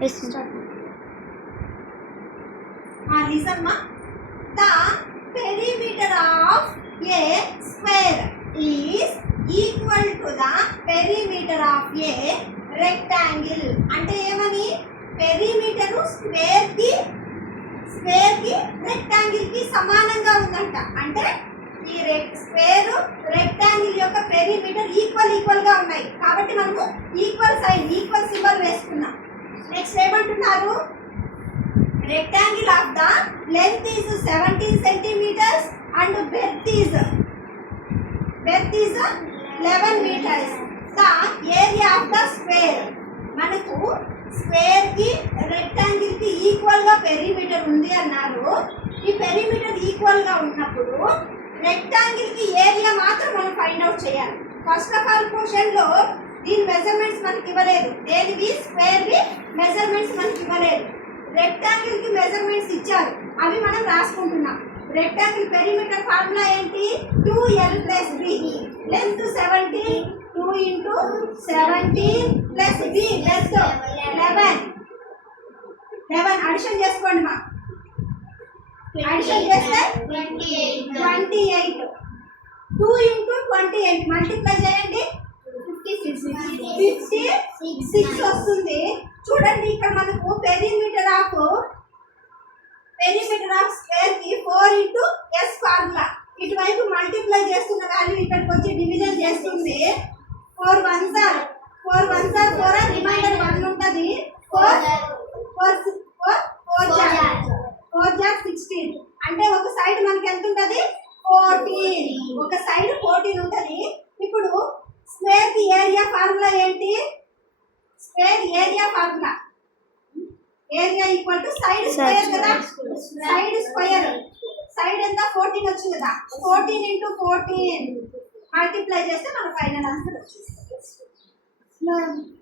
Listen ma. The perimeter of a square is equal to the perimeter of a rectangle. అంటే ఏమని perimeter square కి rectangle కి సమానంగా ఉందంట. అంటే ఈ స్క్వేర్ రెక్టాంగిల్ యొక్క పెరిమీటర్ ఈక్వల్ గా ఉన్నాయి కాబట్టి మనము ఈక్వల్ సింబల్ వేసుకున్నాం. నెక్స్ట్ ఏమంటున్నారు, rectangle of the length is 17 centimeters and breadth is 11 meters. The area of the square, మనకు స్క్వేర్ కి రెక్టాంగిల్ కి ఈక్వల్ గా పెరిమీటర్ ఉంది అన్నారు. ఈ పెరిమీటర్ ఈక్వల్ గా ఉన్నప్పుడు రెక్టాంగిల్ కి ఏరియా మాత్రం మనం ఫైండ్ అవుట్ చేయాలి. ఫస్ట్ ఆఫ్ ఆల్ క్వశ్చన్ లో దీని మెజర్మెంట్స్ మనకి ఇవ్వలేదు, దేనివి స్క్వేర్ వి మెజర్మెంట్స్ మనకి ఇవ్వలేదు. రెక్టాంగిల్ కి మెజర్మెంట్స్ ఇచ్చారు, అవి మనం రాసుకుంటున్నాం. రెక్టాంగిల్ పెరిమీటర్ ఫార్ములా ఏంటి, 2l + b. Length 17, 2 × 17 + b length 11. Addition చేసుకోండి మా. అడిషన్ చేస్తే 28. 2 × 28 మల్టిప్లై చేయండి, 56 వస్తుంది. చూడండి ఇక్కడ మనకు పెరిమీటర్ ఆఫ్ స్క్వేర్ కి 4 × s ఫార్ములా. ఇటువైపు మల్టిప్లై చేస్తున్న వాల్యూ ఇక్కడికి వచ్చి డివిజన్ చేస్తుంది. 4 1s are 4 రిమైండర్ 1 ఉంటుంది. 4 16. అంటే ఒక సైడ్ మనకి ఎంత ఉంటుంది, 14. ఒక సైడ్ 14 ఉంటుంది. ఇప్పుడు స్క్వేర్ కి ఏరియా ఫార్ములా ఏంటి, square area formula area equal to side square కదా. సైడ్ ఎంత 14 వచ్చింది కదా. 14 × 14 మల్టిప్లై చేస్తే మన ఫైనల్ ఆన్సర్ వచ్చేస్తుంది.